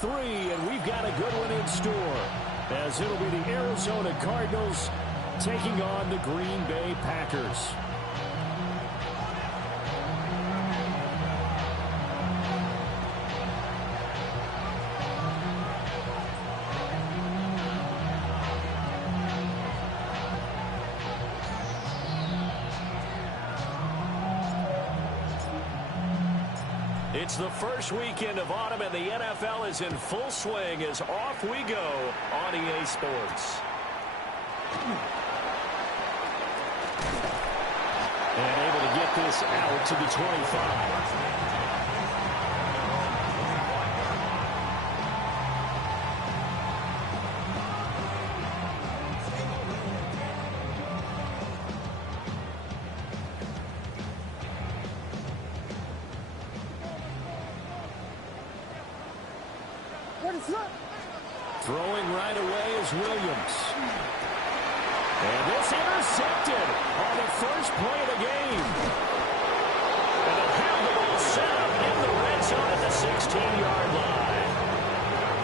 three, and we've got a good one in store, as it'll be the Arizona Cardinals taking on the Green Bay Packers. It's the first weekend of autumn, and the NFL is in full swing as off we go on EA Sports. And able to get this out to the 25. Throwing right away is Williams. And this intercepted on the first play of the game. And they'll have the ball set up in the red zone at the 16-yard line.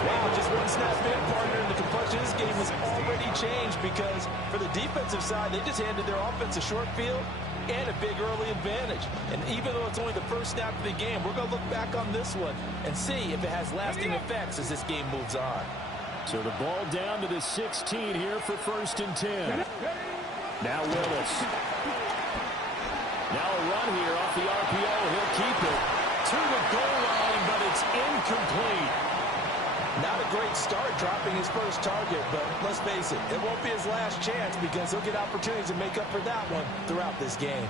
Wow, just one snap in, partner, and the complexion of this game has already changed because for the defensive side, they just handed their offense a short field and a big early advantage. And even though it's only the first snap of the game, we're going to look back on this one and see if it has lasting effects as this game moves on. So the ball down to the 16 here for 1st and 10. Now Willis. Now a run here off the RPO. He'll keep it to the goal line, but it's incomplete. Not a great start dropping his first target, but let's face it, it won't be his last chance because he'll get opportunities to make up for that one throughout this game.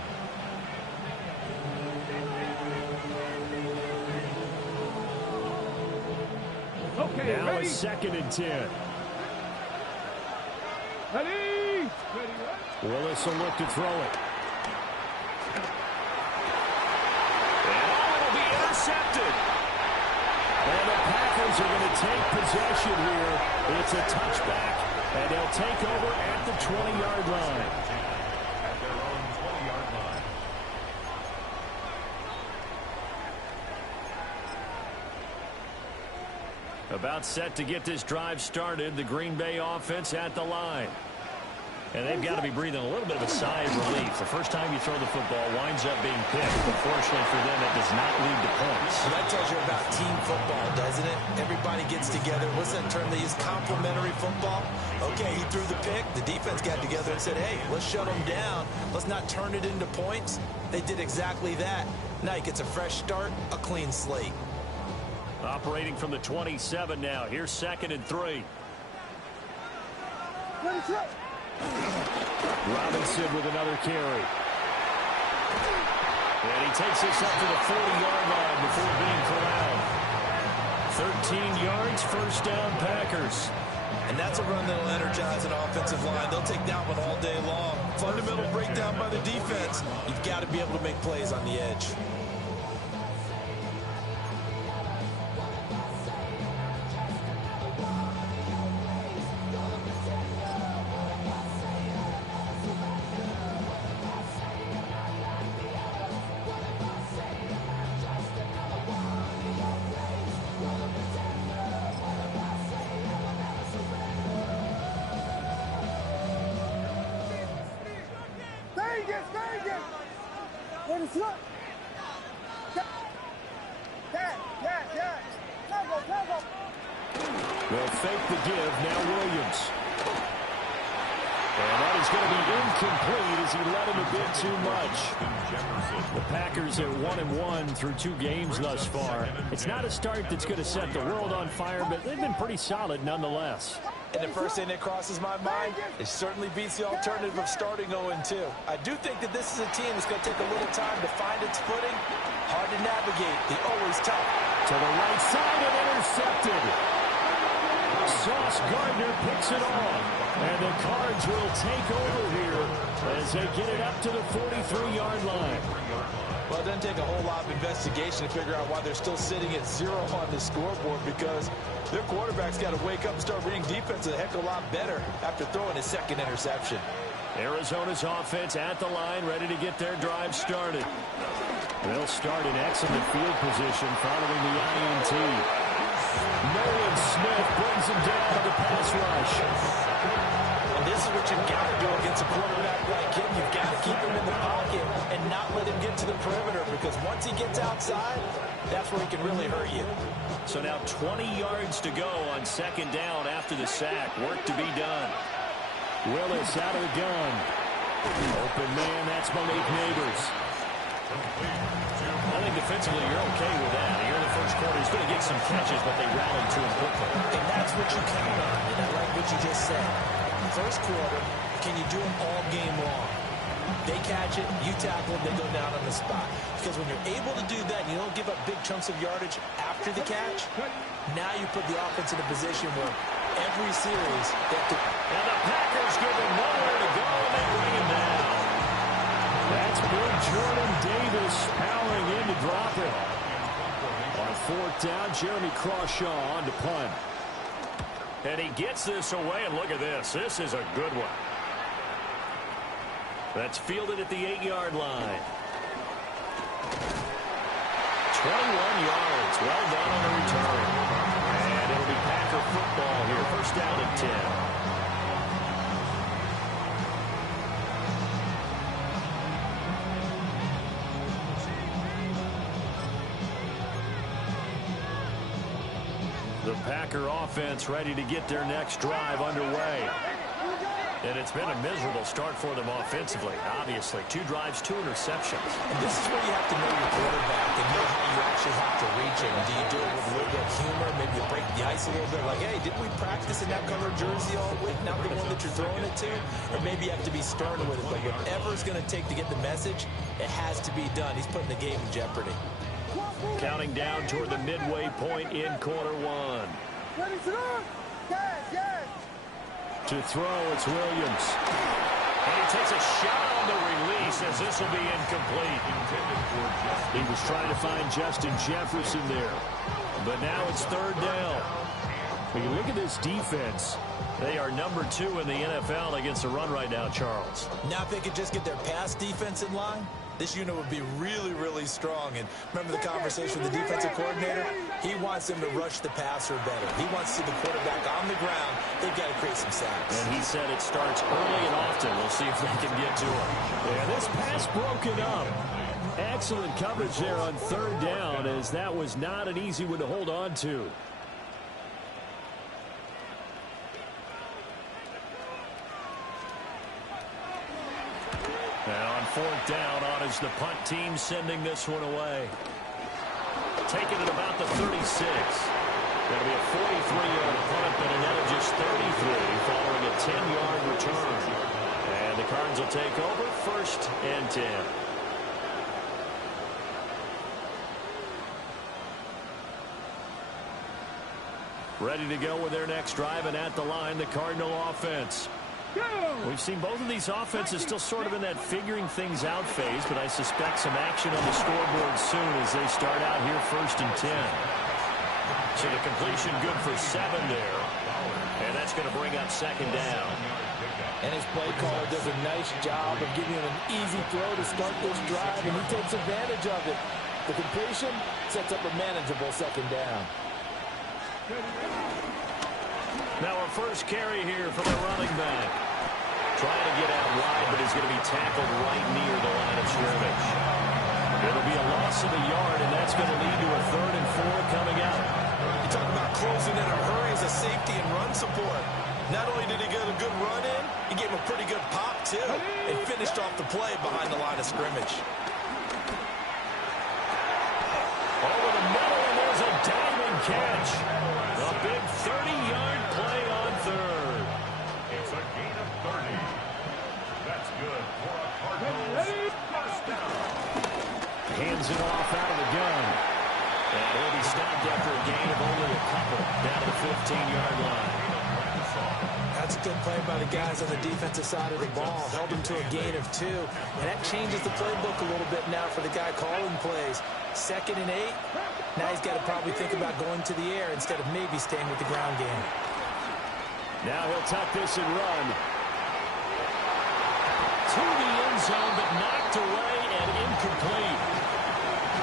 Okay, now ready? A 2nd and 10. Ready? Willis will look to throw it. And it'll be intercepted. And the Packers are going to take possession here. It's a touchback, and they'll take over at the 20-yard line. At their own 20-yard line. About set to get this drive started. The Green Bay offense at the line. And they've got to be breathing a little bit of a sigh of relief. The first time you throw the football winds up being picked. But fortunately for them, it does not lead to points. Well, that tells you about team football, doesn't it? Everybody gets together. What's that term they use? Complementary football? Okay, he threw the pick. The defense got together and said, hey, let's shut them down. Let's not turn it into points. They did exactly that. Now he gets a fresh start, a clean slate. Operating from the 27 now. Here's 2nd and 3. Robinson with another carry. And he takes this up to the 40-yard line before being corralled. 13 yards, 1st down, Packers. And that's a run that'll energize an offensive line. They'll take that one all day long. Fundamental breakdown by the defense. You've got to be able to make plays on the edge. They'll fake the give. Now Williams. And that is going to be incomplete as he let him a bit too much. The Packers are 1-1 through 2 games thus far. It's not a start that's going to set the world on fire, but they've been pretty solid nonetheless. And the first thing that crosses my mind, it certainly beats the alternative of starting 0-2. I do think that this is a team that's going to take a little time to find its footing. Hard to navigate. They're always tough. To the right side and intercepted. Sauce Gardner picks it off. And the Cards will take over here as they get it up to the 43-yard line. Well, it doesn't take a whole lot of investigation to figure out why they're still sitting at 0 on the scoreboard, because their quarterback's got to wake up and start reading defense a heck of a lot better after throwing his 2nd interception. Arizona's offense at the line, ready to get their drive started. They'll start in excellent field position following the INT. No brings him down on the pass rush. And this is what you've got to do against a quarterback like him. You've got to keep him in the pocket and not let him get to the perimeter, because once he gets outside, that's where he can really hurt you. So now 20 yards to go on second down after the sack. Work to be done. Willis out of the gun. Open man, that's Malik Neighbors. I think defensively you're okay with that. Here in the first quarter, he's going to get some catches, but they rallied to him quickly. And that's what you count on, and I like what you just said. First quarter, can you do it all game long? They catch it, you tackle them, they go down on the spot. Because when you're able to do that, and you don't give up big chunks of yardage after the catch, now you put the offense in a position where every series they have to... And the Packers give him nowhere to go, and they bring him down. That's big Jordan Davis powering in to drop it. On fourth down, Jeremy Crawshaw on to punt. And he gets this away, and look at this. This is a good one. That's fielded at the 8-yard line. 21 yards. Well done on the return. And it'll be Packer football here. First down and 10. The Packer offense ready to get their next drive underway. And it's been a miserable start for them offensively, obviously. 2 drives, 2 interceptions. And this is where you have to know your quarterback and know how you actually have to reach him. Do you do it with a little bit of humor? Maybe you break the ice a little bit. Like, hey, didn't we practice in that color jersey all week? Not the one that you're throwing it to? Or maybe you have to be stern with it. But whatever it's going to take to get the message, it has to be done. He's putting the game in jeopardy. Counting down toward the midway point in quarter one. Ready to run? Yes, yes. To throw, it's Williams. And he takes a shot on the release as this will be incomplete. He was trying to find Justin Jefferson there. But now it's third down. When you look at this defense, they are number 2 in the NFL against the run right now, Charles. Now if they could just get their pass defense in line, this unit would be really, really strong. And remember the conversation with the defensive coordinator? He wants them to rush the passer better. He wants to see the quarterback on the ground. They've got to create some sacks. And he said it starts early and often. We'll see if they can get to him. Yeah, this pass broken up. Excellent coverage there on third down, as that was not an easy one to hold on to. And on fourth down, on is the punt team sending this one away. Taking it about the 36. That'll be a 43-yard punt, but a net of just 33 following a 10-yard return. And the Cards will take over first and 10. Ready to go with their next drive, and at the line, the Cardinal offense. We've seen both of these offenses still sort of in that figuring things out phase, but I suspect some action on the scoreboard soon as they start out here first and 10. So the completion good for 7 there, and that's going to bring up second down. And his play caller does a nice job of giving him an easy throw to start this drive, and he takes advantage of it. The completion sets up a manageable second down. Now a first carry here for the running back. Trying to get out wide, but he's going to be tackled right near the line of scrimmage. It'll be a loss of a yard, and that's going to lead to a 3rd and 4 coming out. You talk about closing in a hurry as a safety and run support. Not only did he get a good run in, he gave him a pretty good pop, too, and finished off the play behind the line of scrimmage. Over the middle, and there's a diving catch. A big 30-yard play on 3rd. It's a gain of 30. That's good for a Cardinals first down. Hands it off out of the gun. And he'll be stopped after a gain of only a couple down to the 15-yard line. That's a good play by the guys on the defensive side of the ball. Held him to a gain of 2. And that changes the playbook a little bit now for the guy calling plays. 2nd and 8. Now he's got to probably think about going to the air instead of maybe staying with the ground game. Now he'll tuck this and run. To the end zone, but knocked away and incomplete.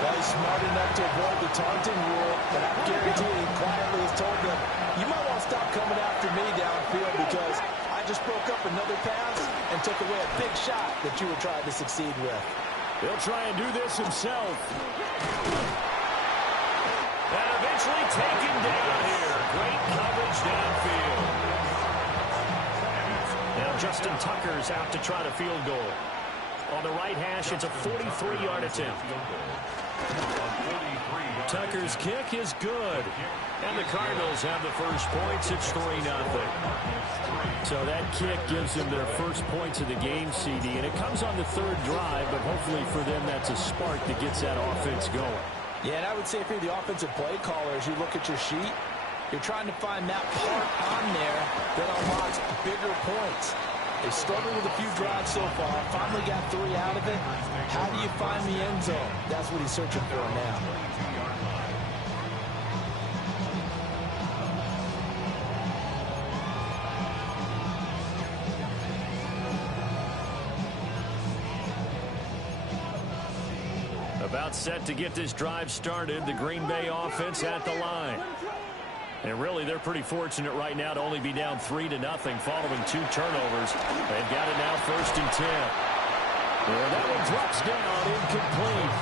Well, he's smart enough to avoid the taunting rule, but I guarantee he quietly has told them, you might want to stop coming after me downfield because I just broke up another pass and took away a big shot that you were trying to succeed with. He'll try and do this himself. And eventually taken down here. Great coverage downfield. Now Justin Tucker's out to try the field goal. On the right hash, it's a 43-yard attempt. Tucker's kick is good. And the Cardinals have the first points. It's 3-0. So that kick gives them their first points of the game, CD. And it comes on the third drive, but hopefully for them that's a spark that gets that offense going. Yeah, and I would say if you're the offensive play caller, as you look at your sheet, you're trying to find that part on there that unlocks bigger points. They struggled with a few drives so far. Finally got 3 out of it. How do you find the end zone? That's what he's searching for now. About set to get this drive started. The Green Bay offense at the line. And really, they're pretty fortunate right now to only be down 3-0 following 2 turnovers. They've got it now 1st and 10. And that one drops down, incomplete.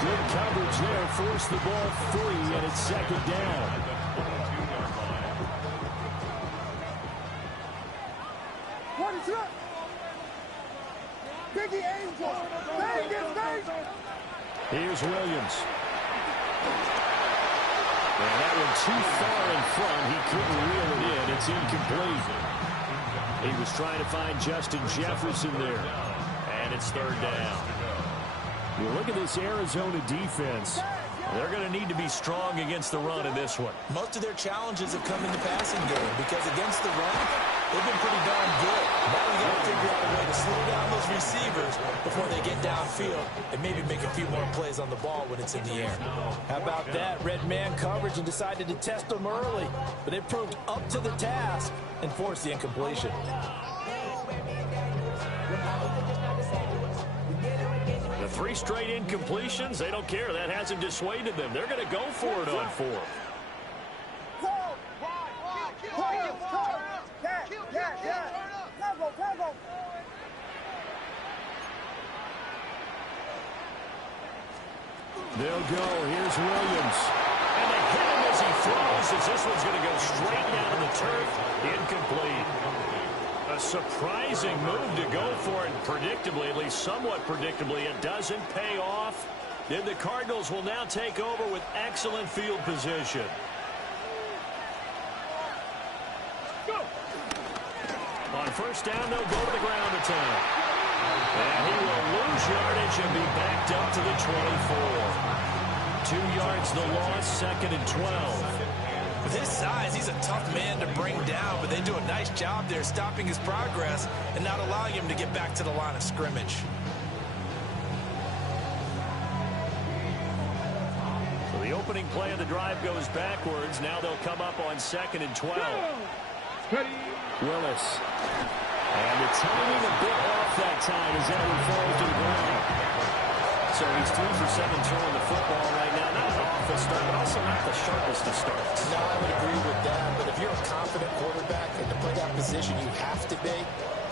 Good coverage there, forced the ball free, and it's 2nd down. What is up? Biggie Angel. Vegas. Here's Williams. And that one too far in front. He couldn't reel it in. It's incomplete. He was trying to find Justin Jefferson there. And it's 3rd down. You look at this Arizona defense. They're going to need to be strong against the run in this one. Most of their challenges have come in the passing game because against the run, they've been pretty darn good. Now we got to figure out a way to slow down those receivers before they get downfield and maybe make a few more plays on the ball when it's in the air. How about that? Red man coverage and decided to test them early, but they proved up to the task and forced the incompletion. The 3 straight incompletions, they don't care. That hasn't dissuaded them. They're going to go for it on 4th. They'll go. Here's Williams. And they hit him as he throws, as this one's going to go straight down to the turf. Incomplete. A surprising move to go for it, predictably, at least somewhat predictably. It doesn't pay off. Then the Cardinals will now take over with excellent field position. Go. On 1st down, they'll go to the ground attack. And he will lose yardage and be backed up to the 24. 2 yards the loss, 2nd and 12. With his size, he's a tough man to bring down, but they do a nice job there stopping his progress and not allowing him to get back to the line of scrimmage. So the opening play of the drive goes backwards. Now they'll come up on 2nd and 12. Willis. And the timing a bit off that time as that one falls to the ground. So he's 3 for 7 throwing the football right now. Not an awful start, but also not the sharpest of starts. No, I would agree with that. But if you're a confident quarterback and to play that position you have to be,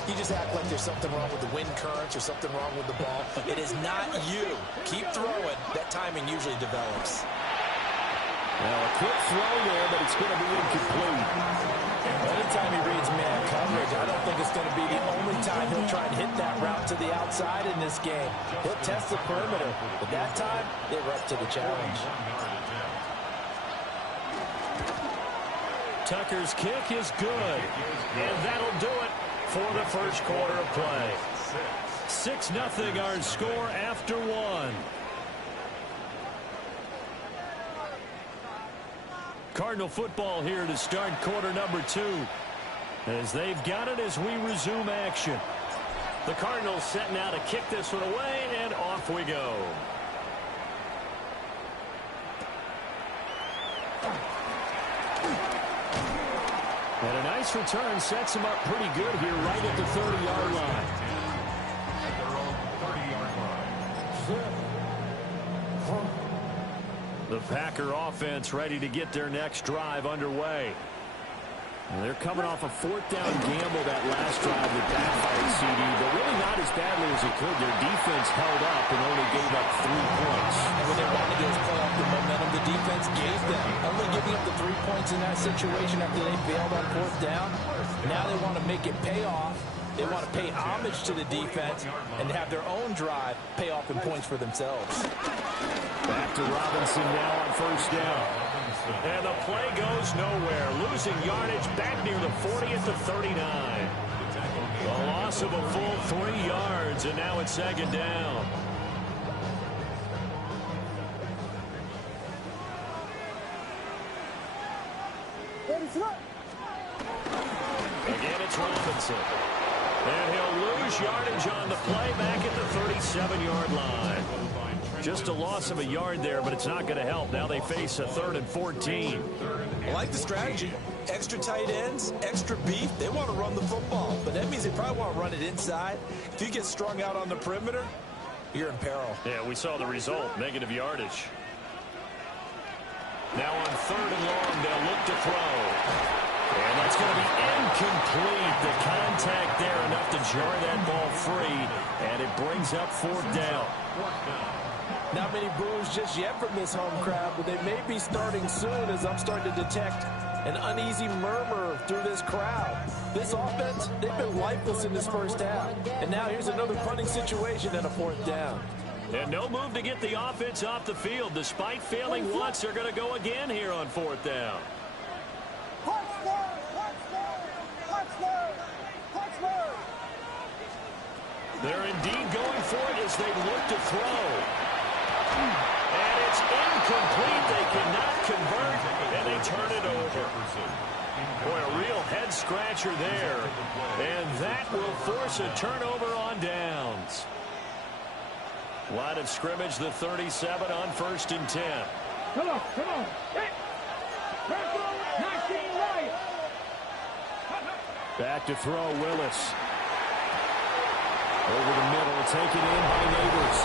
you just act like there's something wrong with the wind currents or something wrong with the ball. It is not you. Keep throwing. That timing usually develops. Well, a quick throw there, but it's going to be incomplete. Anytime he reads man coverage, I don't think it's going to be the only time he'll try and hit that route to the outside in this game. He'll test the perimeter, but that time, they were up to the challenge. Tucker's kick is good, and that'll do it for the first quarter of play. 6-0 our score after 1. Cardinal football here to start quarter number 2. As they've got it as we resume action. The Cardinals setting out to kick this one away, and off we go. And a nice return sets him up pretty good here right at the 30-yard line. At their own 30-yard line. The Packer offense ready to get their next drive underway. And they're coming off a fourth down gamble that last drive that backfired, CD, but really not as badly as it could. Their defense held up and only gave up 3 points. And what they wanted to do is play off the momentum the defense gave them. Only giving up the 3 points in that situation after they failed on fourth down. Now they want to make it pay off. They want to pay homage to the defense and have their own drive pay off in points for themselves. Back to Robinson now on first down. And the play goes nowhere. Losing yardage back near the 40 at the 39. A loss of a full 3 yards, and now it's second down. Again, it's Robinson. And he'll lose yardage on the play back at the 37-yard line. Just a loss of a yard there, but it's not going to help. Now they face a 3rd and 14. I like the strategy. Extra tight ends, extra beef. They want to run the football, but that means they probably want to run it inside. If you get strung out on the perimeter, you're in peril. Yeah, we saw the result, negative yardage. Now on 3rd and long, they'll look to throw. And that's going to be incomplete. The contact there enough to jar that ball free, and it brings up 4th down. Not many boos just yet from this home crowd, but they may be starting soon as I'm starting to detect an uneasy murmur through this crowd. This offense, they've been lifeless in this first half. And now here's another punting situation and a 4th down. And no move to get the offense off the field. Despite failing once, they're going to go again here on 4th down. They're indeed going for it as they look to throw. And it's incomplete. They cannot convert, and they turn it over. Boy, a real head-scratcher there. And that will force a turnover on downs. Line of scrimmage, the 37 on 1st and 10. Come on. Hey. 19 right. Back to throw, Willis. Over the middle, taken in by Neighbors.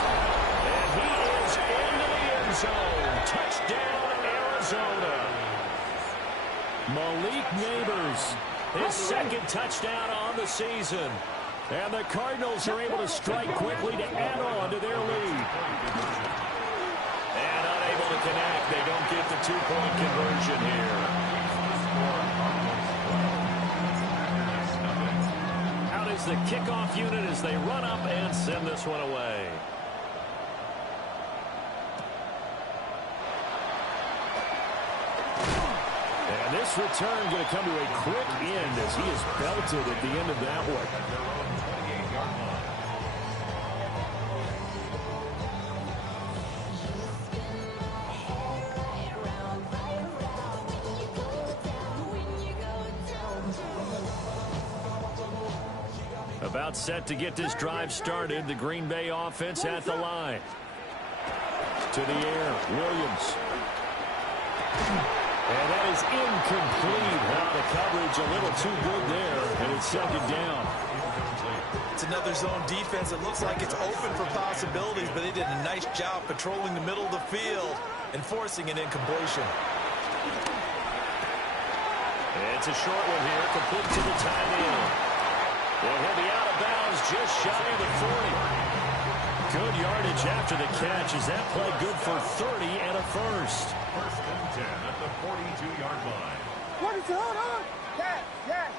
And he is into the end zone. Touchdown, Arizona. Malik Neighbors, His 2nd touchdown on the season. and the Cardinals are able to strike quickly to add on to their lead. And unable to connect. They don't get the 2-point conversion here. Out is the kickoff unit as they run up and send this one away. And this return going to come to a quick end as he is belted at the end of that one. About set to get this drive started. The Green Bay offense at the line. To the air, Williams. And that is incomplete. Out of coverage, a little too good there, and it's second down. It's another zone defense. It looks like it's open for possibilities, but they did a nice job patrolling the middle of the field and forcing an incompletion. It's a short one here, complete to the tight end. And he'll be out of bounds just shy of the 40. Good yardage after the catch. Is that play good for 30 and a first? First and 10 at the 42-yard line. What is it? Hold on. Yes.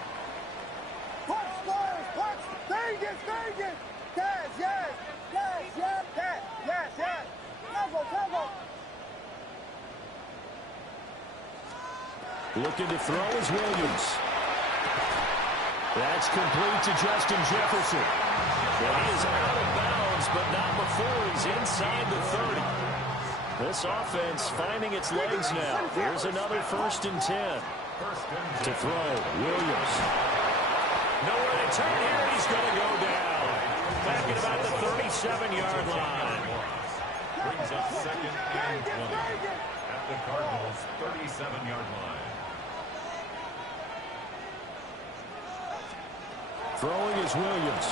Punch, Spurs, punch. Vegas. Yes. Tempo. Looking to throw is Williams. That's complete to Justin Jefferson. And he is out of bounds, but not before he's inside the 30. This offense finding its legs now. Here's another first and 10. To throw, Williams. Nowhere to turn here. He's going to go down. Back at about the 37-yard line. Brings up second and 20 at the Cardinals' 37-yard line. Throwing is Williams.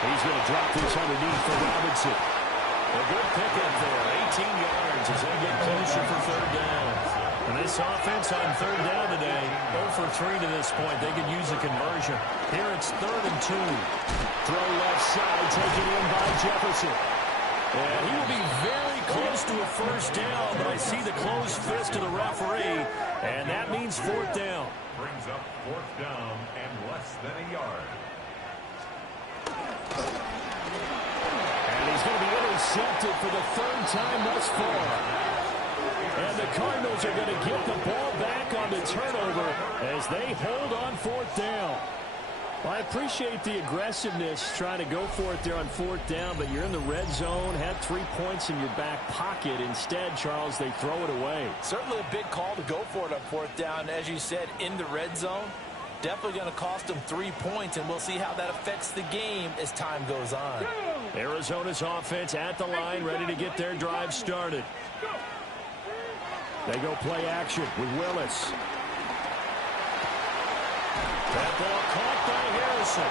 He's going to drop this underneath for Robinson. A good pickup there. 18 yards as they get closer for third down. And this offense on third down today, 0 for 3 to this point. They could use a conversion. Here it's 3rd and 2. Throw left side, taken in by Jefferson. And he will be very close to a first down, but I see the closed fist of the referee, and that means 4th down. Brings up 4th down and less than a yard. And he's going to be intercepted for the 3rd time thus far. And the Cardinals are going to get the ball back on the turnover as they hold on 4th down. Well, I appreciate the aggressiveness trying to go for it there on 4th down, but you're in the red zone, had 3 points in your back pocket. Instead, Charles, they throw it away. Certainly a big call to go for it on 4th down. As you said, in the red zone, definitely going to cost them 3 points, and we'll see how that affects the game as time goes on. Arizona's offense at the line, ready to get their drive started. They go play action with Willis. That ball caught by Harrison.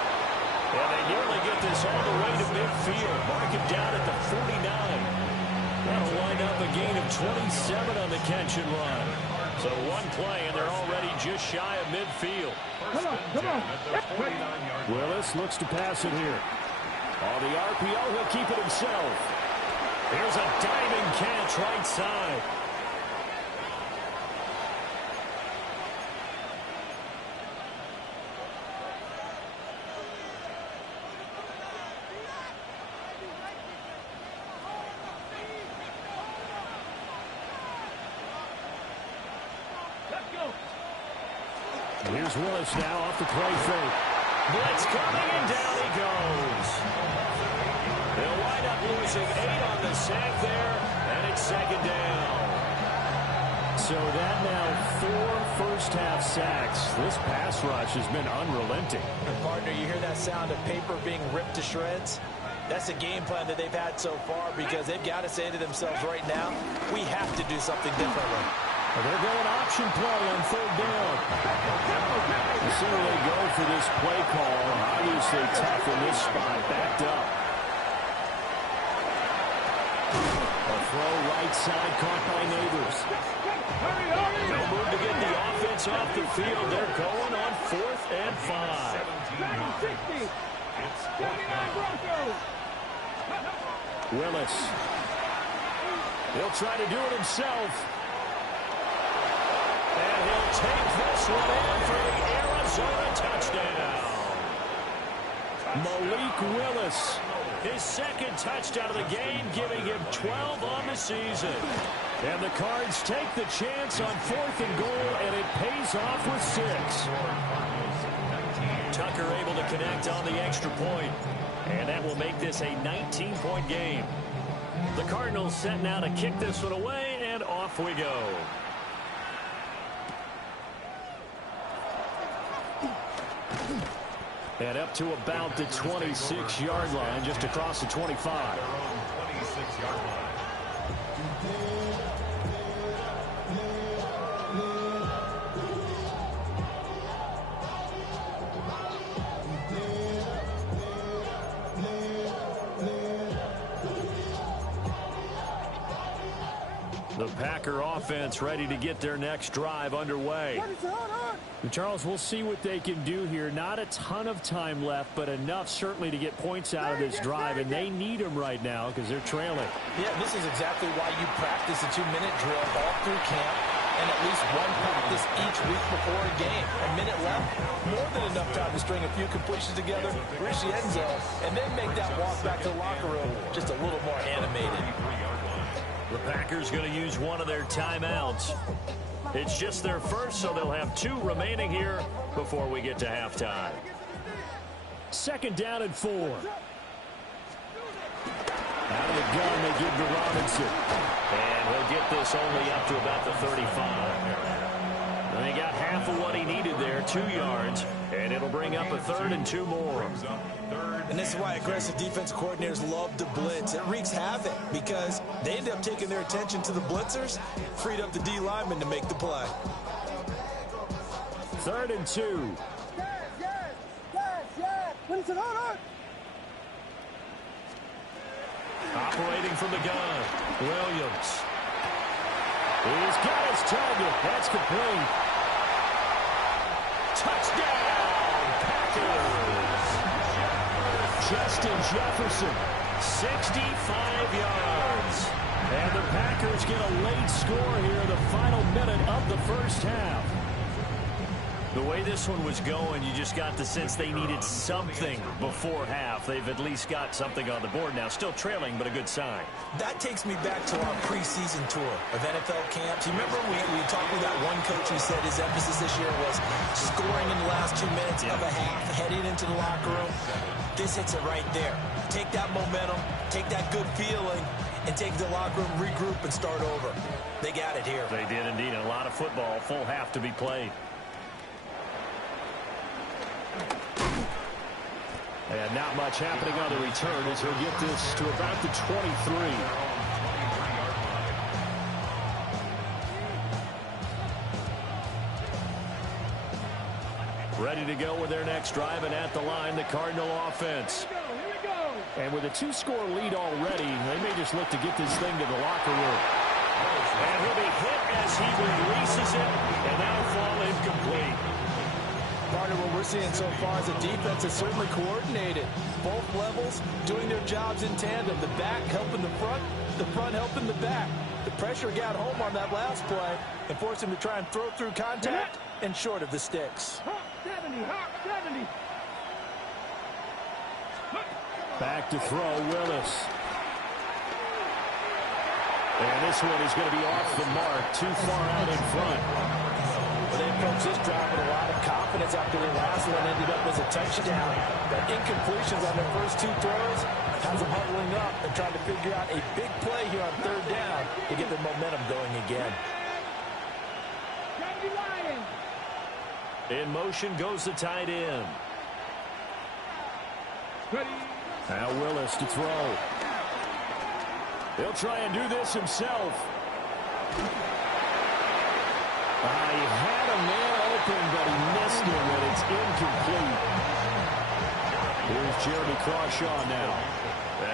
And they nearly get this all the way to midfield. Mark him down at the 49. That'll wind up a gain of 27 on the catch and run. So one play, and they're already just shy of midfield. Come on. Willis looks to pass it here. On the RPO, he'll keep it himself. Here's a diving catch right side. Here's Willis now off the play fake. Blitz coming, and down he goes. They'll wind up losing 8 on the sack there, and it's 2nd down. So that now 4 first-half sacks. This pass rush has been unrelenting. And partner, you hear that sound of paper being ripped to shreds? That's the game plan that they've had so far, because they've got to say to themselves right now, we have to do something differently. They're going option play on 3rd down. The sooner they go for this play call, obviously tough in this spot, backed up. A throw right side caught by Neighbors. No move to get the offense off the field. They're going on 4th and 5. Willis. He'll try to do it himself. And he'll take this one in for the Arizona touchdown. Malik Willis. His 2nd touchdown of the game, giving him 12 on the season. And the Cards take the chance on 4th and goal, and it pays off with 6. Tucker able to connect on the extra point. And that will make this a 19-point game. The Cardinals set now to kick this one away, and off we go. And up to about the 26-yard line, just across the 25. 26-yard line. The Packer offense ready to get their next drive underway. Charles, we'll see what they can do here. Not a ton of time left, but enough certainly to get points out of this drive, and they need them right now because they're trailing. Yeah, this is exactly why you practice a 2-minute drill all through camp and at least one practice each week before a game. A minute left, more than enough time to string a few completions together, reach the end zone, and then make that walk back to the locker room just a little more animated. The Packers going to use one of their timeouts. It's just their first, so they'll have 2 remaining here before we get to halftime. 2nd down and 4. Out of the gun, they give to Robinson. And he'll get this only up to about the 35. And he got half of what he needed there, 2 yards, and it'll bring up a 3rd and 2 more. And this is why aggressive defense coordinators love to blitz. It wreaks havoc because they end up taking their attention to the blitzers, freed up the D lineman to make the play. 3rd and 2. Operating from the gun, Williams. He's got his target. That's complete. Justin Jefferson. 65 yards. And the Packers get a late score here in the final minute of the first half. The way this one was going, you just got the sense they needed something before half. They've at least got something on the board now. Still trailing, but a good sign. That takes me back to our preseason tour of NFL camps. You remember we talked with that one coach who said his emphasis this year was scoring in the last 2 minutes of a half, heading into the locker room. This hits it right there. Take that momentum, take that good feeling, and take the locker room, regroup, and start over. They got it here. They did indeed. And a lot of football, full half to be played. And not much happening on the return as he'll get this to about the 23. Ready to go with their next drive, and at the line, the Cardinal offense. Here we go. And with a 2-score lead already, they may just look to get this thing to the locker room. And he'll be hit as he releases it, and that'll fall incomplete. Partner, what we're seeing so far is the defense is certainly coordinated. Both levels doing their jobs in tandem. The back helping the front helping the back. The pressure got home on that last play and forced him to try and throw through contact and short of the sticks. Hawk 70, Hawk 70. Back to throw, Willis. And this one is going to be off the mark, too far out in front. Well, they approached this drive with a lot of confidence after their last one ended up as a touchdown. But incompletions on their first 2 throws has them huddling up and trying to figure out a big play here on 3rd down to get their momentum going again. In motion goes the tight end. Now Willis to throw. He'll try and do this himself. He had a man open, but he missed him, and it's incomplete. Here's Jeremy Crawshaw now,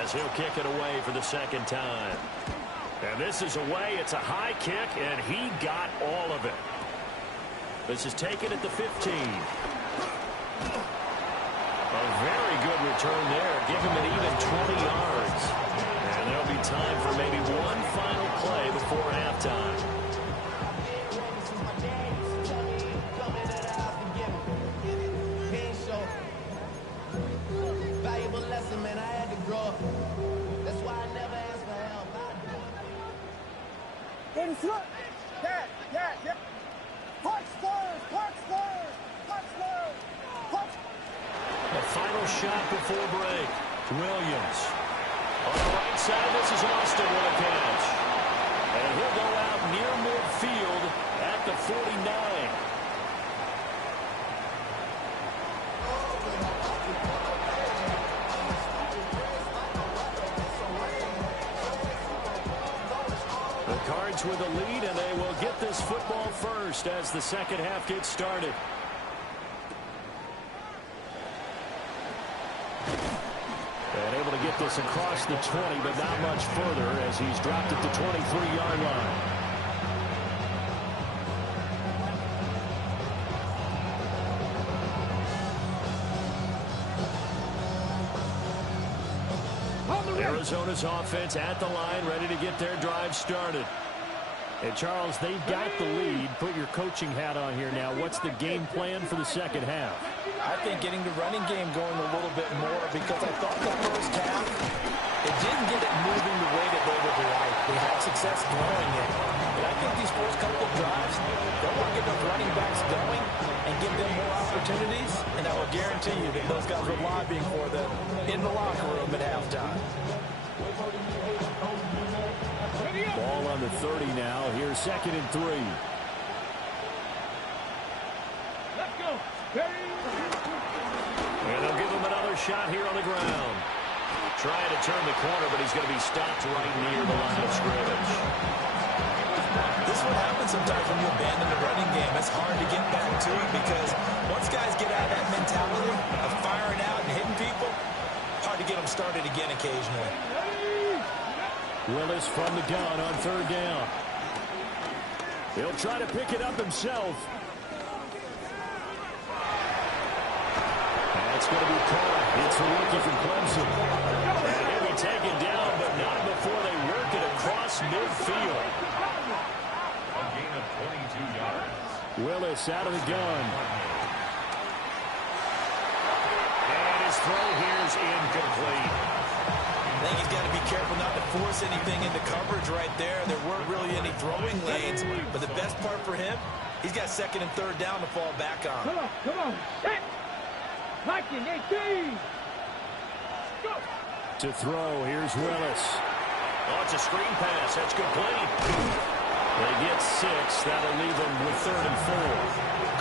As he'll kick it away for the 2nd time. And this is away. It's a high kick, and he got all of it. This is taken at the 15. A very good return there. Give him an even 20 yards. And there'll be time for maybe one final play before halftime. Valuable lesson, man. I had to grow up. That's why I never asked for help. Ready, slip. Yeah. Punch Spurs, punch Spurs, punch Spurs, punch. The final shot before break. Williams. On the right side, this is Austin with a catch. And he'll go out near midfield at the 49. The Cards with a lead, and they will get this football first as the second half gets started. and able to get this across the 20, but not much further as he's dropped at the 23-yard line. Arizona's offense at the line, ready to get their drive started. And, Charles, they've got the lead. Put your coaching hat on here now. What's the game plan for the second half? I think getting the running game going a little bit more, because I thought the first half, it didn't get it moving the way that they would like. They had success throwing it. But I think these first couple of drives, they'll want to get those running backs going and give them more opportunities, and I will guarantee you that those guys were lobbying for them in the locker room at halftime. Ball on the 30 now. Here's 2nd and 3. Let's go. And they'll give him another shot here on the ground. Trying to turn the corner, but he's going to be stopped right near the line of scrimmage. This is what happens sometimes when you abandon the running game. It's hard to get back to it, because once guys get out of that mentality of firing out and hitting people, hard to get them started again occasionally. Willis from the gun on 3rd down. He'll try to pick it up himself. That's going to be caught. It's the rookie from Clemson. And he'll be taken down, but not before they work it across midfield. A gain of 22 yards. Willis out of the gun. And his throw here is incomplete. I think he's got to be careful not to force anything into coverage right there. There weren't really any throwing lanes, but the best part for him, he's got second and third down to fall back on. Come on. Set. Lock in, 18. Go. To throw, here's Willis. Oh, it's a screen pass. That's complete. They get 6. That'll leave them with 3rd and 4.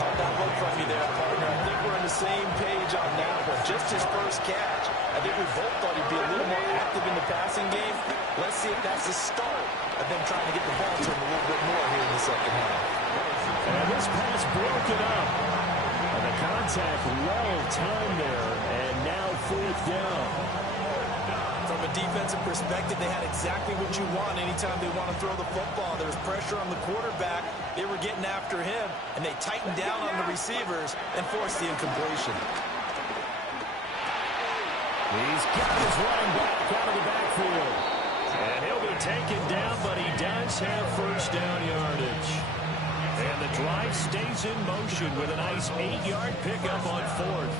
Caught that look from you there, partner. I think we're on the same page on that one. Just his first catch. I think we both thought he'd be a little more active in the passing game. Let's see if that's the start of them trying to get the ball to him a little bit more here in the second half. And this pass broken up. And the contact well timed there. And now 4th down. From a defensive perspective, they had exactly what you want anytime they want to throw the football. There was pressure on the quarterback. They were getting after him, and they tightened down on the receivers and forced the incompletion. He's got his running back out of the backfield. And he'll be taken down, but he does have first down yardage. And the drive stays in motion with a nice 8-yard pickup on 4th.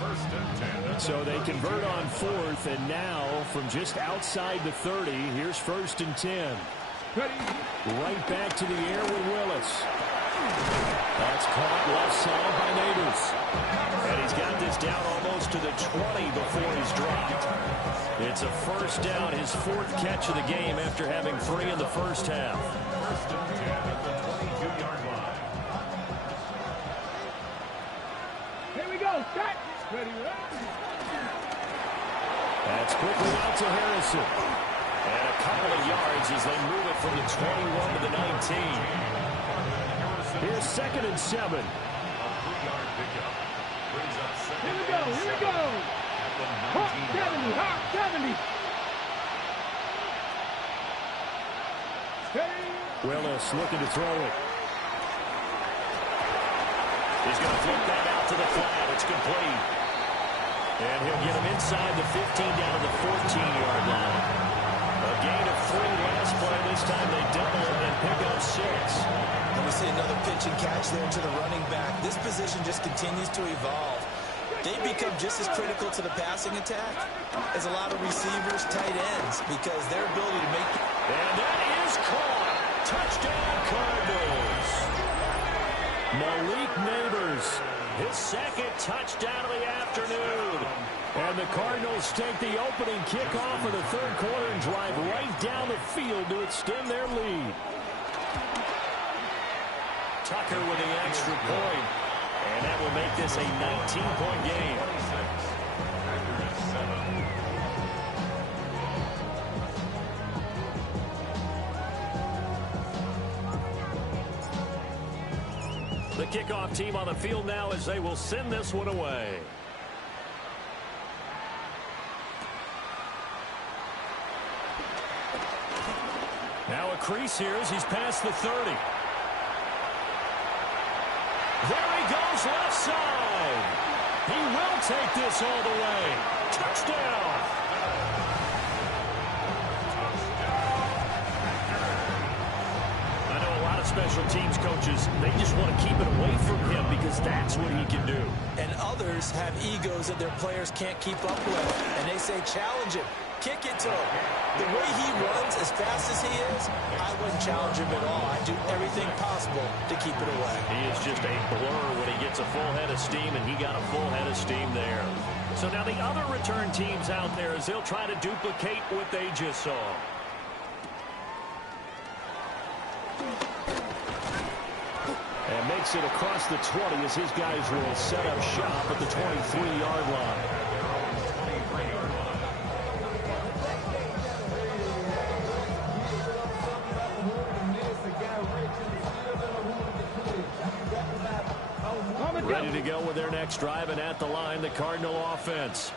First and 10. So they convert on 4th, and now from just outside the 30, here's 1st and 10. Right back to the air with Willis. That's caught left side by Neighbors. And he's got this down almost to the 20 before he's dropped. It's a first down, his 4th catch of the game after having 3 in the first half. First and 10 at the 22-yard line. Here we go. Set. Ready. That's quickly out to Harrison. And a couple of yards as they move it from the 21 to the 19. Here's 2nd and 7. A 3-yard pickup. Brings up second Here we go. and Here we 7 go. at the Hawk 19-yard 70. line. Hawk 70. Ready. Willis looking to throw it. He's going to flip that out to the flat. It's complete. And he'll get him inside the 15 down to the 14-yard line. A gain of 3 last play. This time they double it and pick up 6. And we see another pitch and catch there to the running back. This position just continues to evolve. They become just as critical to the passing attack as a lot of receivers, tight ends, because their ability to make... And that is caught. Touchdown, Cardinals. Malik Neighbors, his 2nd touchdown of the afternoon. And the Cardinals take the opening kickoff of the 3rd quarter and drive right down the field to extend their lead. Tucker with the extra point. And that will make this a 19-point game. 26. The kickoff team on the field now as they will send this one away. Now a crease here as he's past the 30. There he goes left side. He will take this all the way. Touchdown. I know a lot of special teams coaches, they just want to keep it away from him because that's what he can do. And others have egos that their players can't keep up with. And they say, challenge him. Kick it to him. The way he runs as fast as he is, I wouldn't challenge him at all. I'd do everything possible to keep it away. He is just a blur when he gets a full head of steam, and he got a full head of steam there. So now the other return teams out there as they'll try to duplicate what they just saw. And makes it across the 20 as his guys will set up shop at the 23-yard line. Ready to go with their next drive, and at the line, the Cardinal offense.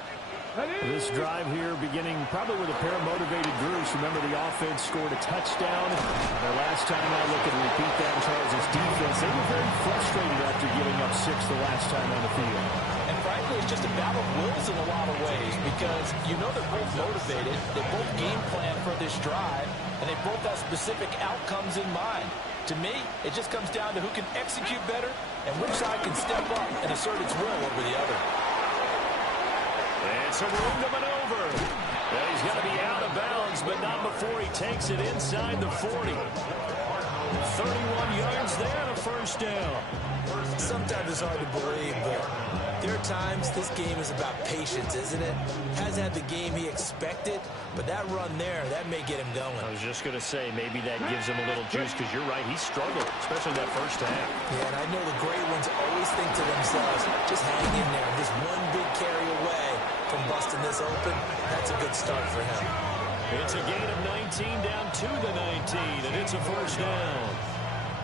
This drive here beginning probably with a pair of motivated groups. Remember, the offense scored a touchdown. Their last time I look and repeat that in Charles' defense, they were very frustrated after giving up 6 the last time on the field. And frankly, frankly, it's just a battle of wills in a lot of ways because you know they're both motivated, they both game plan for this drive, and they both have specific outcomes in mind. To me, it just comes down to who can execute better and which side can step up and assert its will over the other. And some room to maneuver. Well, he's going to be out of bounds, but not before he takes it inside the 40. 31 yards there and a first down. Sometimes it's hard to believe, but there are times this game is about patience, isn't it? Hasn't had the game he expected, but that run there, that may get him going. I was just going to say, maybe that gives him a little juice because you're right, he struggled, especially that first half. Yeah, and I know the great ones always think to themselves, just hang in there. Just one big carry away from busting this open. That's a good start for him. It's a gain of 19 down to the 19, and it's a first down.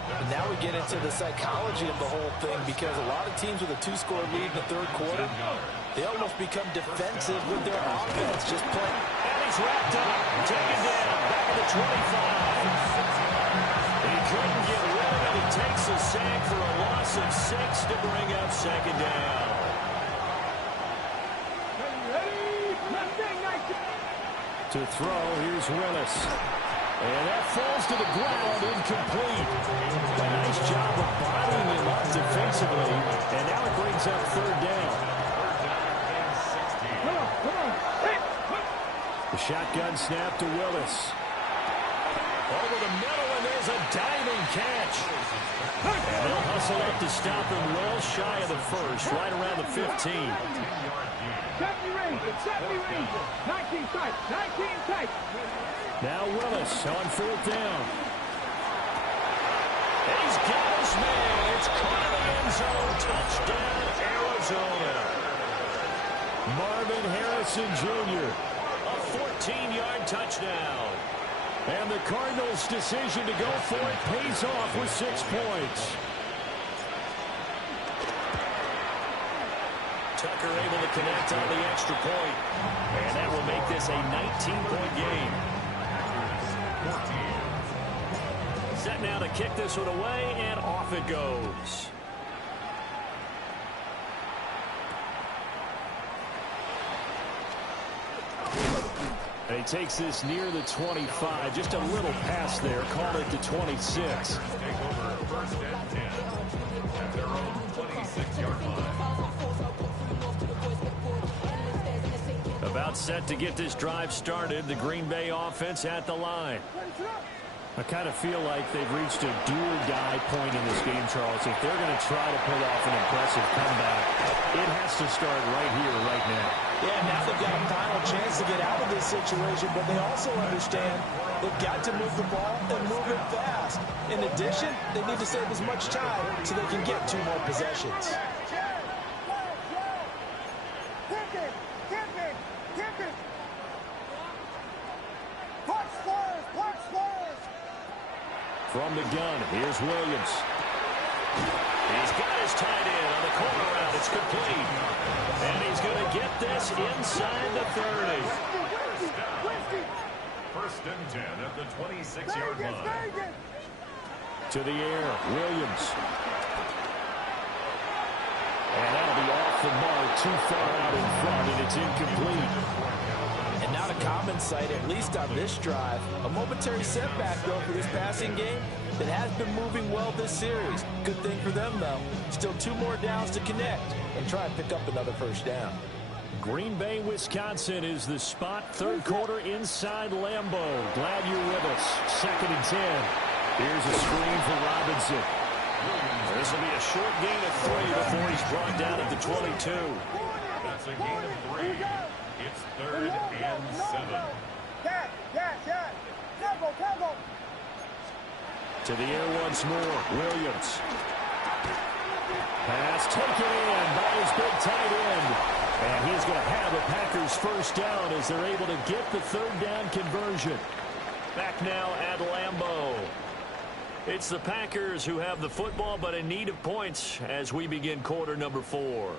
And now we get into the psychology of the whole thing because a lot of teams with a two-score lead in the third quarter, they almost become defensive with their offense. Just play. And he's wrapped up, taken down, back at the 25. He couldn't get rid of it. He takes a sack for a loss of 6 to bring up second down. To throw, here's Willis. And that falls to the ground, incomplete. A nice job of bodying him up defensively. And now it brings up third down. The shotgun snap to Willis. Over the middle, and there's a diving catch. And they'll hustle up to stop him well shy of the first, right around the 15. 19 tight. Now Willis on fourth down. And he's got his man. It's caught in the end zone. Touchdown, Arizona. Marvin Harrison Jr. A 14-yard touchdown. And the Cardinals' decision to go for it pays off with 6 points. Tucker able to connect on the extra point. And that will make this a 19-point game. Set now to kick this one away, and off it goes. And he takes this near the 25. Just a little pass there. Call it the 26. Take over first and 10 at their own 26-yard line. About set to get this drive started. The Green Bay offense at the line. I kind of feel like they've reached a do-or-die point in this game, Charles. If they're going to try to pull off an impressive comeback, it has to start right here, right now. Yeah, now they've got a final chance to get out of this situation, but they also understand they've got to move the ball and move it fast. In addition, they need to save as much time so they can get 2 more possessions. From the gun, here's Williams. He's got his tight end on the corner route. It's complete. And he's going to get this inside the 30. First and 10 at the 26-yard line. To the air, Williams. And that'll be off the mark, too far out in front, and it's incomplete. And now to common sight, at least on this drive, a momentary setback, though, for this passing game that has been moving well this series. Good thing for them, though. Still 2 more downs to connect and try and pick up another first down. Green Bay, Wisconsin is the spot. Third quarter inside Lambeau. Glad you're with us. 2nd and 10. Here's a screen for Robinson. This will be a short gain of 3 before he's brought down at the 22. That's a gain of 3. It's 3rd and 7. Tackle. To the air once more, Williams. Pass taken in by his big tight end. And he's going to have the Packers first down as they're able to get the 3rd down conversion. Back now at Lambeau. It's the Packers who have the football but in need of points as we begin quarter number 4.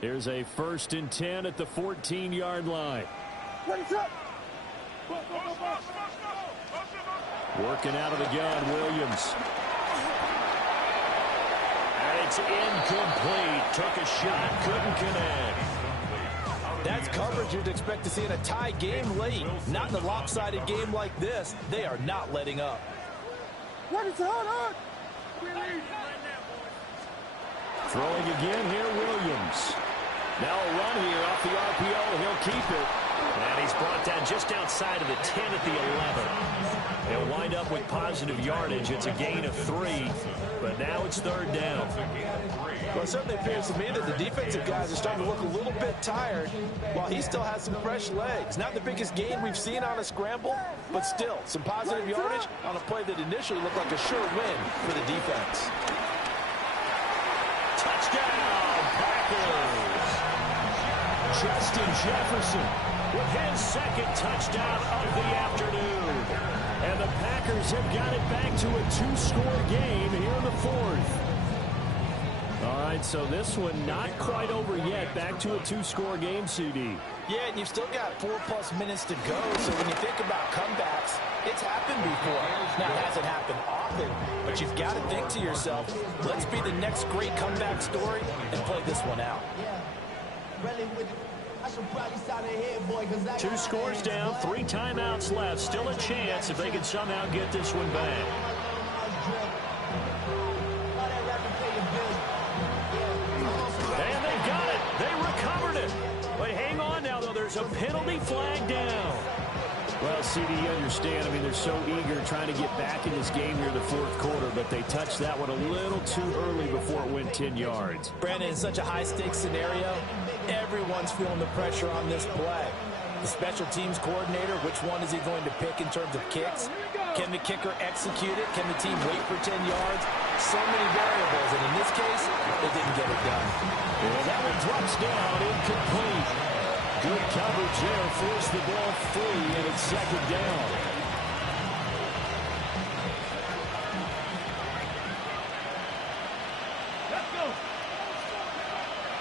Here's a 1st and 10 at the 14-yard line. Working out of the gun, Williams. And it's incomplete. Took a shot, couldn't connect. That's coverage you'd expect to see in a tie game late. Not in a lopsided game like this. They are not letting up. What is on? Throwing again here, Williams. Now a run here off the RPO. He'll keep it. And he's brought down just outside of the 10 at the 11. They'll wind up with positive yardage. It's a gain of 3, but now it's 3rd down. Well, it certainly appears to me that the defensive guys are starting to look a little bit tired while he still has some fresh legs. Not the biggest gain we've seen on a scramble, but still some positive yardage on a play that initially looked like a sure win for the defense. Touchdown, Packers! Justin Jefferson with his 2nd touchdown of the afternoon. And the Packers have got it back to a 2-score game here in the 4th. All right, so this one not quite over yet. Back to a 2-score game, CD. Yeah, and you've still got 4+ minutes to go. So when you think about comebacks, it's happened before. Now, it hasn't happened often, but you've got to think to yourself, let's be the next great comeback story and play this one out. 2 scores down, 3 timeouts left. Still a chance if they can somehow get this one back. And they got it. They recovered it. But hang on now, though. There's a penalty flag down. Well, CD, you understand. I mean, they're so eager trying to get back in this game here in the 4th quarter, but they touched that one a little too early before it went 10 yards. Brandon, in such a high-stakes scenario, everyone's feeling the pressure on this play. The special teams coordinator, which one is he going to pick in terms of kicks? Can the kicker execute it? Can the team wait for 10 yards? So many variables, and in this case, they didn't get it done. Well, that one drops down, incomplete. Good coverage there, forced the ball free, and it's 2nd down. Let's go.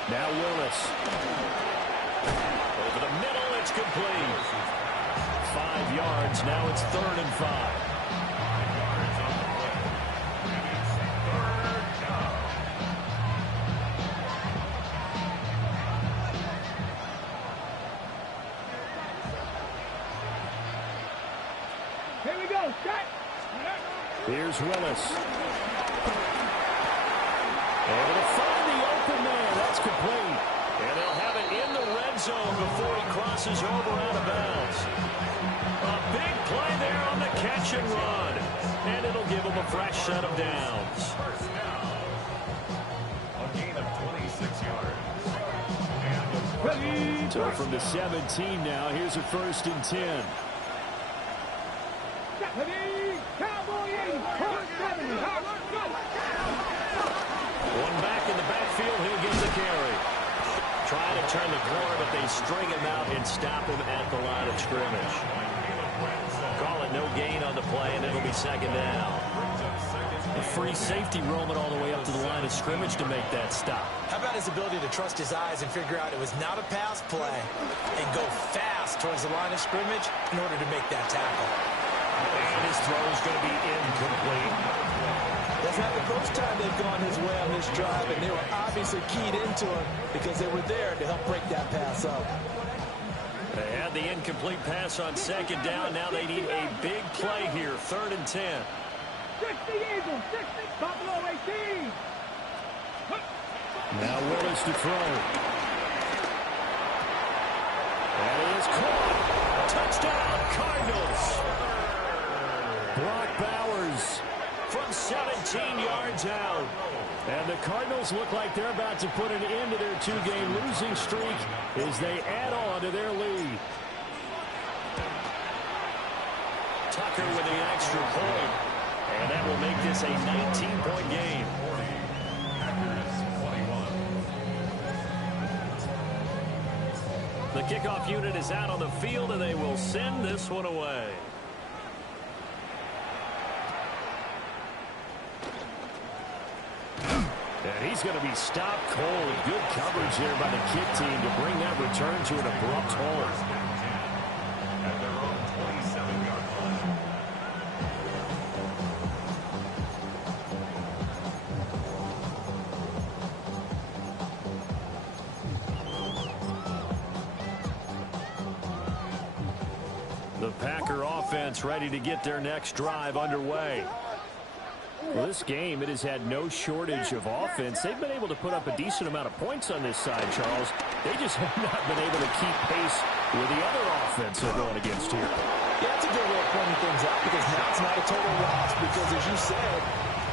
Now Willis. Over the middle, it's complete. 5 yards, now it's 3rd and 5. Here we go. Shot. Here's Willis. Able to find the open man. That's complete. And they'll have it in the red zone before he crosses over out of bounds. A big play there on the catch and run. And it'll give him a fresh set of downs. First down. A gain of 26 yards. So from the 17 now, here's a 1st and 10. One back in the backfield, he'll get the carry. Try to turn the corner, but they string him out and stop him at the line of scrimmage. Call it no gain on the play, and it'll be 2nd down. A free safety roaming all the way up to the line of scrimmage to make that stop. How about his ability to trust his eyes and figure out it was not a pass play and go fast towards the line of scrimmage in order to make that tackle? And his throw is going to be incomplete. That's not the first time they've gone his way on this drive, and they were obviously keyed into him because they were there to help break that pass up. They had the incomplete pass on 2nd down. Now they need a big play here, 3rd and 10. 60 Eagles, 60, Buffalo 18. Now Willis to throw. And he is caught. Touchdown, Cardinals. Brock Bowers from 17 yards out. And the Cardinals look like they're about to put an end to their 2-game losing streak as they add on to their lead. Tucker with the extra point. And that will make this a 19-point game. The kickoff unit is out on the field, and they will send this one away. And he's going to be stopped cold. Good coverage there by the kick team to bring that return to an abrupt halt. At their own 27-yard line. The Packer offense ready to get their next drive underway. Well, this game, it has had no shortage of offense. They've been able to put up a decent amount of points on this side, Charles. They just have not been able to keep pace with the other offense they're going against here. Yeah, that's a good way of pointing things out because now it's not a total loss because, as you said,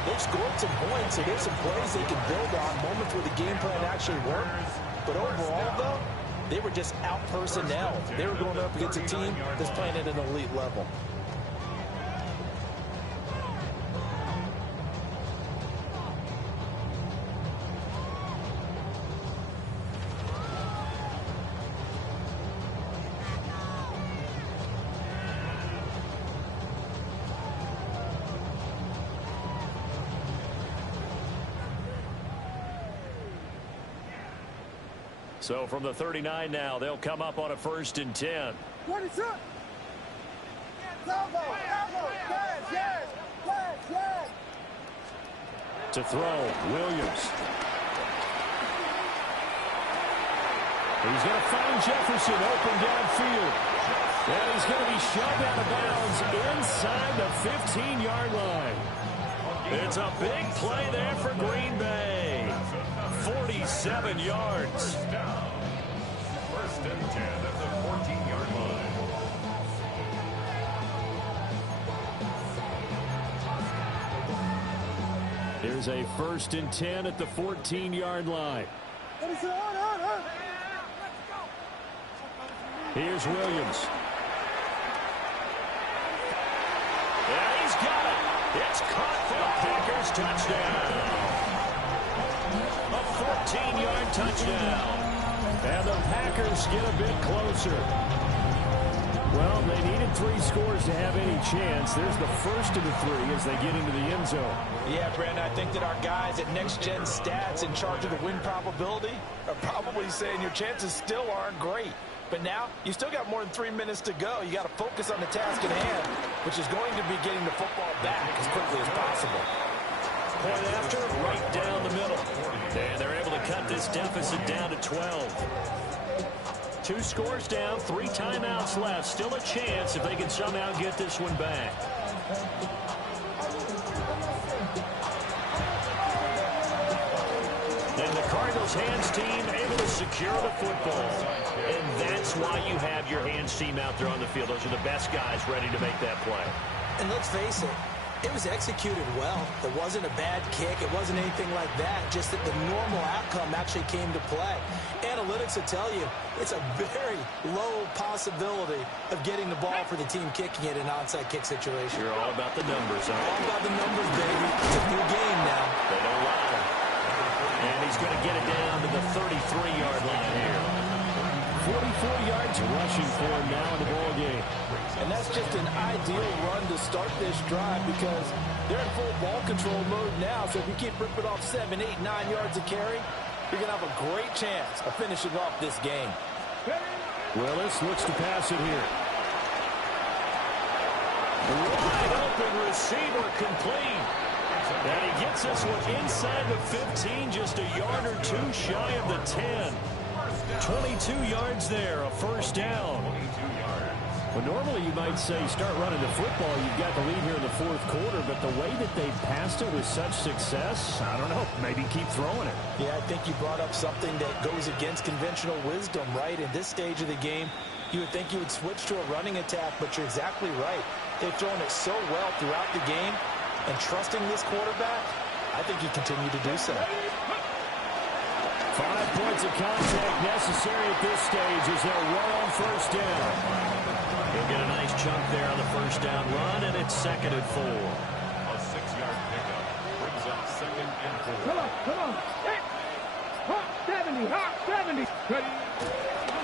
they've scored some points, so there's some plays they can build on, moments where the game plan actually worked. But overall, though, they were just out-personnel. They were going up against a team that's playing at an elite level. So from the 39 now, they'll come up on a 1st and 10. What is up? Elbow, yes. To throw, Williams. He's going to find Jefferson open downfield. And he's going to be shoved out of bounds inside the 15-yard line. It's a big play there for Green Bay. 47 yards. First and 10 at the 14-yard line. Here's a 1st and 10 at the 14-yard line. Here's Williams. Yeah, he's got it. It's caught for the Packers. Touchdown. A 14-yard touchdown. And the Packers get a bit closer. Well, they needed 3 scores to have any chance. There's the first of the 3 as they get into the end zone. Yeah, Brandon, I think that our guys at Next Gen Stats in charge of the win probability are probably saying your chances still aren't great. But now, you still got more than 3 minutes to go. You got to focus on the task at hand, which is going to be getting the football back as quickly as possible. Point after, right down the middle. And they're able to cut this deficit down to 12. 2 scores down, 3 timeouts left. Still a chance if they can somehow get this one back. And the Cardinals hands team able to secure the football. And that's why you have your hands team out there on the field. Those are the best guys ready to make that play. And let's face it, it was executed well. It wasn't a bad kick. It wasn't anything like that. Just that the normal outcome actually came to play. Analytics will tell you it's a very low possibility of getting the ball for the team kicking it in an onside kick situation. You're all about the numbers, huh? All about the numbers, baby. It's a new game now. They don't lie. And he's going to get it down to the 33-yard line here. 44 yards rushing for him now in the ball game. And that's just an ideal run to start this drive because they're in full ball control mode now. So if you keep ripping off 7, 8, 9 yards of carry, you're going to have a great chance of finishing off this game. Willis looks to pass it here. Wide open receiver complete. And he gets this one inside the 15, just a yard or 2 shy of the 10. 22 yards there, a first down. Well, normally you might say start running the football. You've got the lead here in the 4th quarter, but the way that they passed it with such success, I don't know, maybe keep throwing it. Yeah, I think you brought up something that goes against conventional wisdom, right? In this stage of the game, you would think you would switch to a running attack, but you're exactly right. They've thrown it so well throughout the game, and trusting this quarterback, I think you continue to do so. 5 points of contact necessary at this stage as they'll run on first down. He'll get a nice chunk there on the first down run, and it's 2nd and 4. A 6-yard pickup brings up 2nd and 4. Come on. Hey. Hot 70, hot 70.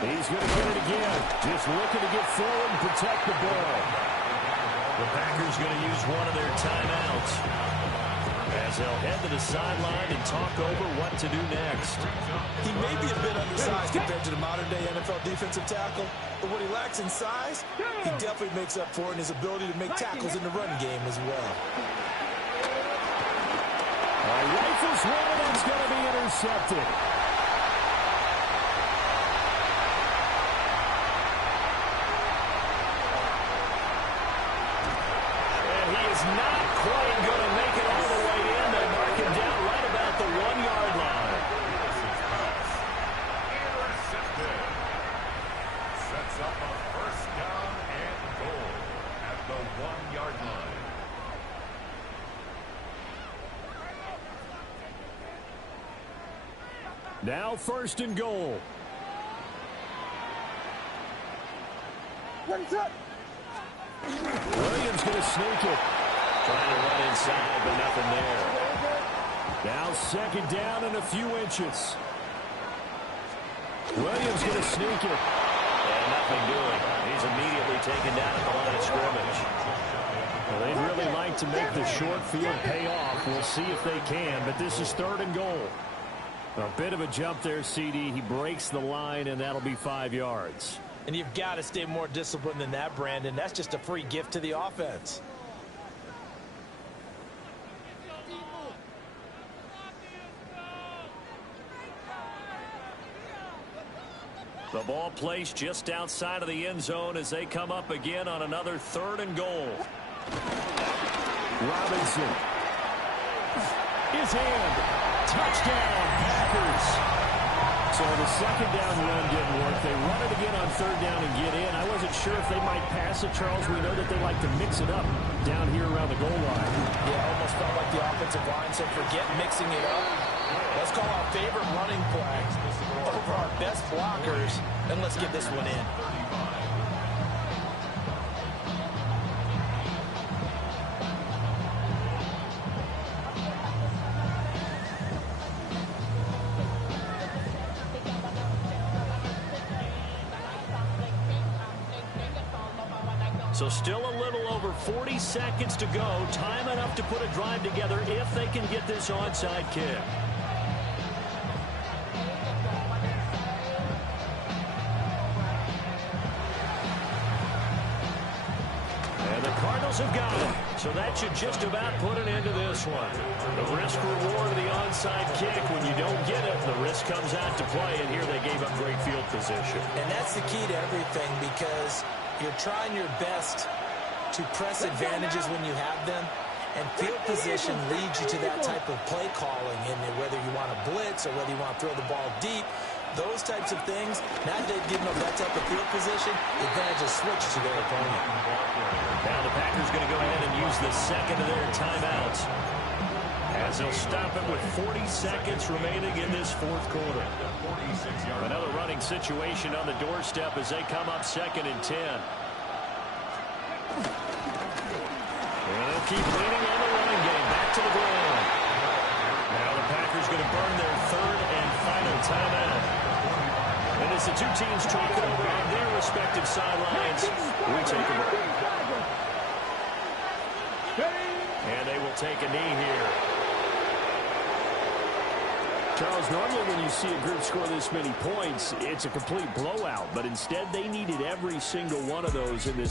He's going to get it again. Just looking to get forward and protect the ball. The Packers going to use one of their timeouts. And as they'll head to the sideline and talk over what to do next. He may be a bit undersized compared to the modern-day NFL defensive tackle, but what he lacks in size, he definitely makes up for in his ability to make tackles in the run game as well. Rifles one, that's going to be intercepted. Not quite going to make it all the way in. They mark him down right about the 1-yard line. Intercepted. Sets up a first down and goal at the 1-yard line. Now first and goal. Williams going to sneak it. Trying to run inside, but nothing there. Now second down and a few inches. Williams going to sneak it. And nothing doing. He's immediately taken down at the line of scrimmage. Well, they'd really like to make the short field pay off. We'll see if they can, but this is third and goal. A bit of a jump there, CD. He breaks the line, and that'll be 5 yards. And you've got to stay more disciplined than that, Brandon. That's just a free gift to the offense. The ball placed just outside of the end zone as they come up again on another third and goal. Robinson. His hand. Touchdown, Packers. So the second down run didn't work. They run it again on third down and get in. I wasn't sure if they might pass it, Charles. We know that they like to mix it up down here around the goal line. Yeah, almost felt like the offensive line said, forget mixing it up. Let's call our favorite running play over our best blockers, and let's get this one in. So still a little over 40 seconds to go. Time enough to put a drive together if they can get this onside kick. And the Cardinals have got it. So that should just about put an end to this one. The risk reward of the onside kick. When you don't get it, the risk comes out to play. And here they gave up great field position. And that's the key to everything, because you're trying your best to press advantages when you have them, and field position leads you to that type of play calling, and whether you want to blitz or whether you want to throw the ball deep, those types of things. Now they've given up that type of field position, the advantage is switched to their opponent. Now the Packers going to go ahead and use the second of their timeouts, as they'll stop it with 40 seconds remaining in this fourth quarter. Another running situation on the doorstep as they come up second and 10. And they'll keep leaning on the running game. Back to the ground. Now the Packers going to burn their third and final timeout. And as the two teams talk it over on their respective sidelines, we take a break. And they will take a knee here. Charles, normally when you see a group score this many points, it's a complete blowout. But instead, they needed every single one of those in this